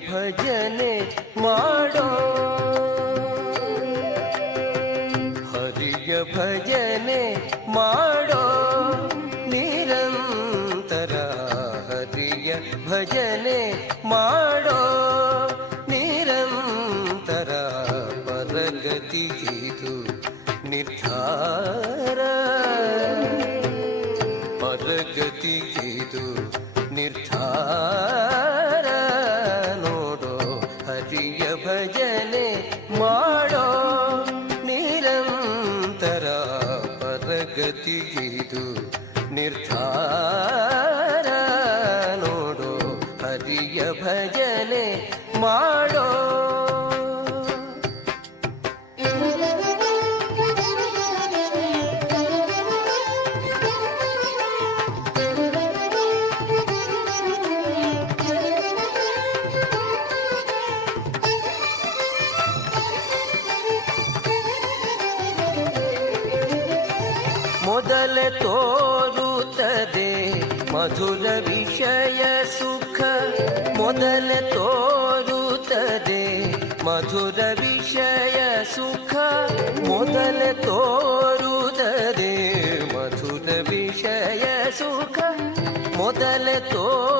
ಭಜನೆ ಮಾಡೋ ಹರಿಯ ಭಜನೆ ಮಾಡೋ ನಿರಂತರ ಹರಿಯ ಭಜನೆ ಮಾಡೋ ನಿರಂತರ ಪರಗತಿಗಿದು ನಿರ್ಧಾರ ಪರಗತಿಗಿದು ನಿರ್ಧಾರ ಭಜನೆ ಮಾಡೋ ನಿರಂತರ ಪರಗತಿಗಿದು ನಿರ್ಧಾರ ಮೊದಲ ತೋರುತ್ತದೆ ಮಧುರ ವಿಷಯ ಸುಖ ಮೊದಲ ತೋರುತ್ತದೆ ಮಧುರ ವಿಷಯ ಸುಖ ಮೊದಲ ತೋರುತ್ತದೆ ಮಧುರ ವಿಷಯ ಸುಖ ಮೊದಲ ತೋರುತ್ತದೆ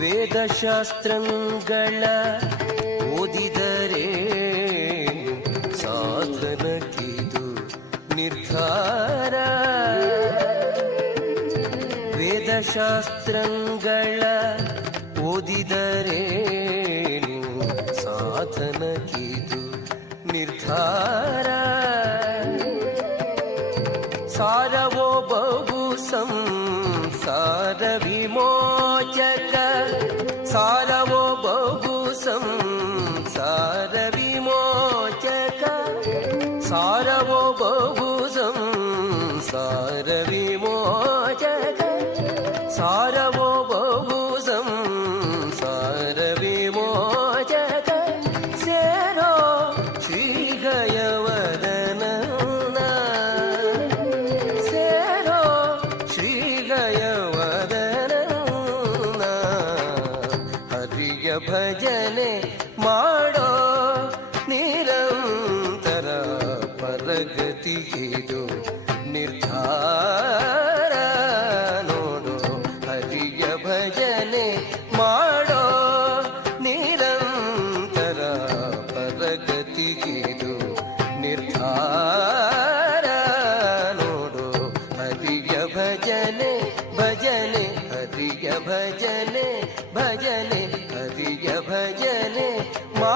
ವೇದಶಾಸ್ತ್ರಗಳ ಓದಿದರೆ ಸಾಧನಕ್ಕಿದು ನಿರ್ಧಾರ. ವೇದಶಾಸ್ತ್ರಗಳ ಓದಿದರೆ ಸಾಧನಕ್ಕಿದು ನಿರ್ಧಾರ. సారవో బహు సంసార విమోచక. సారవో బహు సంసార విమోచక. సారవో బహు సంసార విమోచక. సార भजने माडो निरं तर परगति जो निर्धारो अतीय भजने मा हरिय भजने मा